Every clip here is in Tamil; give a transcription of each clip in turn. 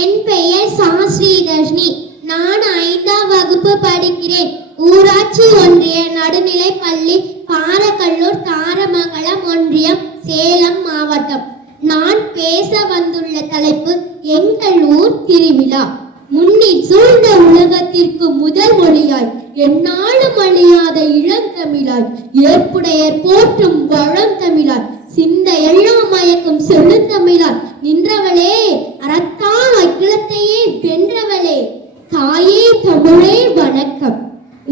என் பெயர் சாஸ்ரீதர்ஷினி. நான் 5ஆம் வகுப்பு படிக்கிறேன். ஊராட்சி ஒன்றிய நடுநிலை பள்ளி, பாரக்கல்லூர், தாரமங்கலம் ஒன்றியம், சேலம் மாவட்டம். நான் பேச வந்துள்ள தலைப்பு எங்கள் ஊர் திருவிழா. முன்னில் சூழ்ந்த உலகத்திற்கு முதல் மொழியாய், எந்நாளும் அழியாத இளந்தமிழாய், ஏற்புடையர் போற்றும் பழந்தமிழாய், சிந்த எல்லாம் மயக்கும் செழுந்தமிழாய் நின்றவளே, அறத்தால் அகிலத்தையே வென்றவளே, தாயே தமிழே வணக்கம்.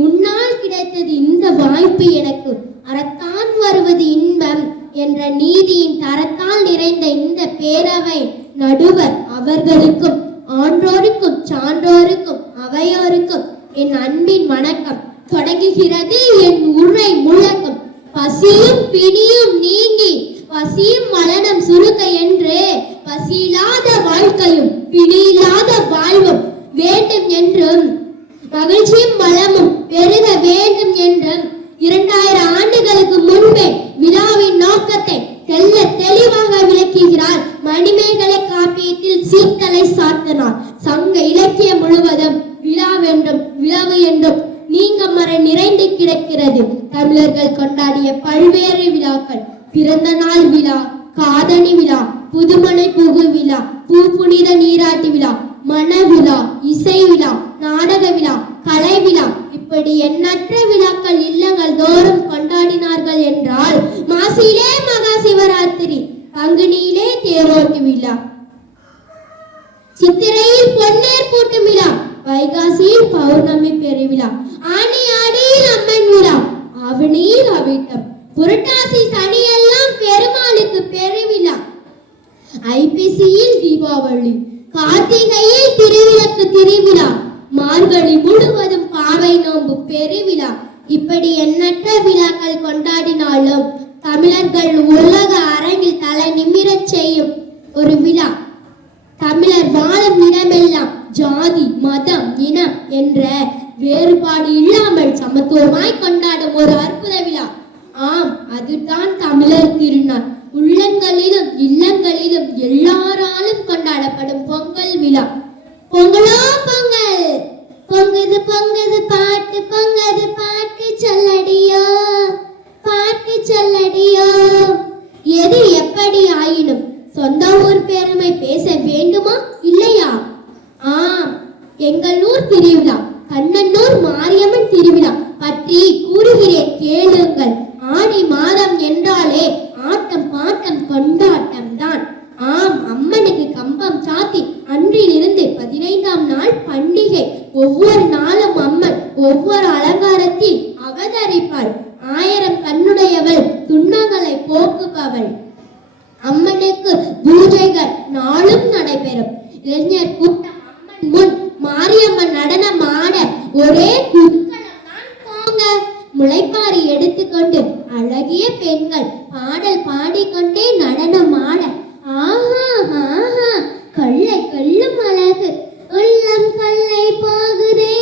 உன்னால் கிடைத்தது இந்த வாய்ப்பு எனக்கு. அறத்தான் வருவது இன்பம் என்ற நீதியின் தரத்தால் நிறைந்த இந்த பேரவை நடுவர் அவர்களுக்கும், ஆன்றோருக்கும், சான்றோருக்கும், அவையோருக்கும் என் அன்பின் வணக்கம். தொடங்குகிறது என் உரை முழக்கம். பசியும் பிணியும் நீங்கி பசியும் மலனம் சுருக்க என்று, பசியில்லாத வாழ்க்கையும் பிணியில்லாத வாழ்வும் வேண்டும் என்றும், மகிழ்ச்சியும் வளமும் பெருக வேண்டும் என்றும் 2000 ஆண்டுகளுக்கு முன்பே விழாவின் நோக்கத்தை தெல்ல தெளிவாக விளக்குகிறார் மணிமேகலை காப்பியத்தில் சீர்தலை சாத்தனார். சங்க இலக்கியம் முழுவதும் விழாவென்றும் விழவு என்றும் நீங்கமற நிறைந்து கிடக்கிறது. தமிழர்கள் கொண்டாடிய பல்வேறு விழாக்கள்: பிறந்த நாள் விழா, காதணி விழா, புதுமனை புகு விழா, பூப்புனித நீராட்டு விழா, மண விழா, இசை விழா, நாடக விழா, கலை விழா, இப்படி எண்ணற்ற விழாக்கள் இல்லங்கள் தோறும் கொண்டாடினார்கள் என்றால், மாசியிலே மகா சிவராத்திரி, பங்குனியிலே தேரோட்டு விழா, சித்திரையில் பொன்னேர் பூட்டு விழா, வைகாசியில் பௌர்ணமி பெருவிழா, ஆனி ஆடியில் அம்மன் விழா, ஆவணியில் அவிட்டம், புரட்டாசி சனியெல்லாம் பெருமாளுக்கு பெருவிழா, ஐப்பசியில் தீபாவளி, கார்த்திகையில் திருவிளக்கு திருவிழா, மார்கழி முழுவதும் பாவை நோன்பு பெருவிழா, இப்படி எண்ணற்ற விழாக்கள் கொண்டாடினாலும் தமிழர்கள் உலக அரங்கில் தலை நிமிரச் செய்யும் ஒரு விழா. தமிழர் வாழும் இடமெல்லாம் ஜாதி, மதம், இனம் என்ற வேறுபாடு இல்லாமல் சமத்துவமாய் கொண்டாடும் ஒரு அற்புத விழா. ஆம், அதுதான் தமிழர் திருநாள். உள்ளங்களிலும் இல்லங்களிலும் எல்லாராலும் கொண்டாடப்படும் பொங்கல் விழா. பொங்கலோ பொங்கல், பொங்குது பொங்குது பாட்டு, பொங்கது பாட்டு சொல்லடியோ, பாட்டு சொல்லடியோ. எது எப்படி ஆயினும் சொந்த ஊர் பெருமை பேச வேண்டுமா இல்லையா? ஆம், எங்கள் ஊர் திருவிழா, கண்ணனூர் மாரியம்மன் திருவிழா பற்றி கூறுகிறேன் கேளுங்கள். ஆடி மாதம் என்றாலே ஆட்டம் பாட்டம் கொண்டாட்டம் தான். ஆம், அம்மனுக்கு கம்பம் சாத்தி அன்றிலிருந்து 15ஆம் நாள் பண்டிகை. ஒவ்வொரு நாளும் அம்மன் ஒவ்வொரு அலங்காரத்தில் அவதரிப்பாள். 1000 கண்ணுடையவள், துன்பங்களை போக்குபவள். அம்மனுக்கு பூஜைகள் நாளும் நடைபெறும். இளைஞர் கூட்டம் அம்மன் முன் மாரியம்மன் நடனம் ஆட ஒரே குறுக்களம் தான் போங்க. முளைப்பாரி எடுத்துக்கொண்டு அழகிய பெண்கள் பாடல் பாடிக்கொண்டே நடனம் ஆட, ஆஹா ஆஹா கொள்ளை கொள்ளும் அழகு, உள்ளம் கொள்ளை போகுதே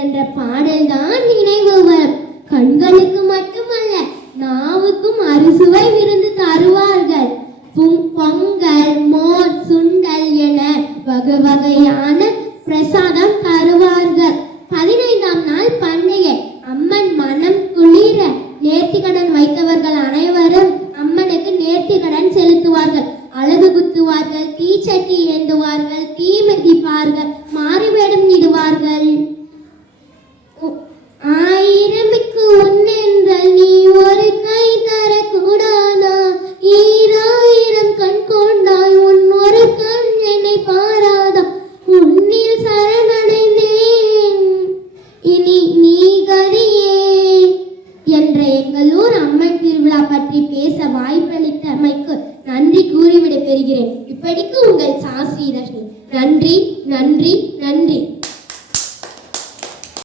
என்ற பாடல் தான் நினைவு வரும். கண்களுக்கு மட்டுமல்ல, நாவுக்கும் அறுசுவை விருந்து தருவார்கள். பொங்கல், மோர், சுண்டல் என வகை வகையான பிரசாதம் தருவார்கள். 15ஆம் நாள் பண்டிகை. அம்மன் மனம் குளிர நேர்த்திக்கடன் வைத்தவர்கள் அனைவரும் அம்மனுக்கு நேர்த்திக்கடன் செலுத்துவார்கள். அழகு குத்துவார்கள், தீச்சட்டி ஏந்துவார்கள், தீ மிதிப்பார்கள், மாறுவேடம் இடுவார்கள். 1000க்கு ஒன்றென்றால் நீ ஒரு கை தரக்கூடாதா? 1000 கண் கொண்டால் உன் ஒரு கண் என்னை பாராதா? உன்னில் சரணடைந்தேன், இனி நீ கதியே என்ற எங்கள் ஊர் அம்மன் திருவிழா பற்றி பேச வாய்ப்பளித்தமைக்கு நன்றி கூறிவிட பெறுகிறேன். இப்படிக்கு உங்கள் சாஸ்ரீதர்ஷினி. நன்றி, நன்றி, நன்றி.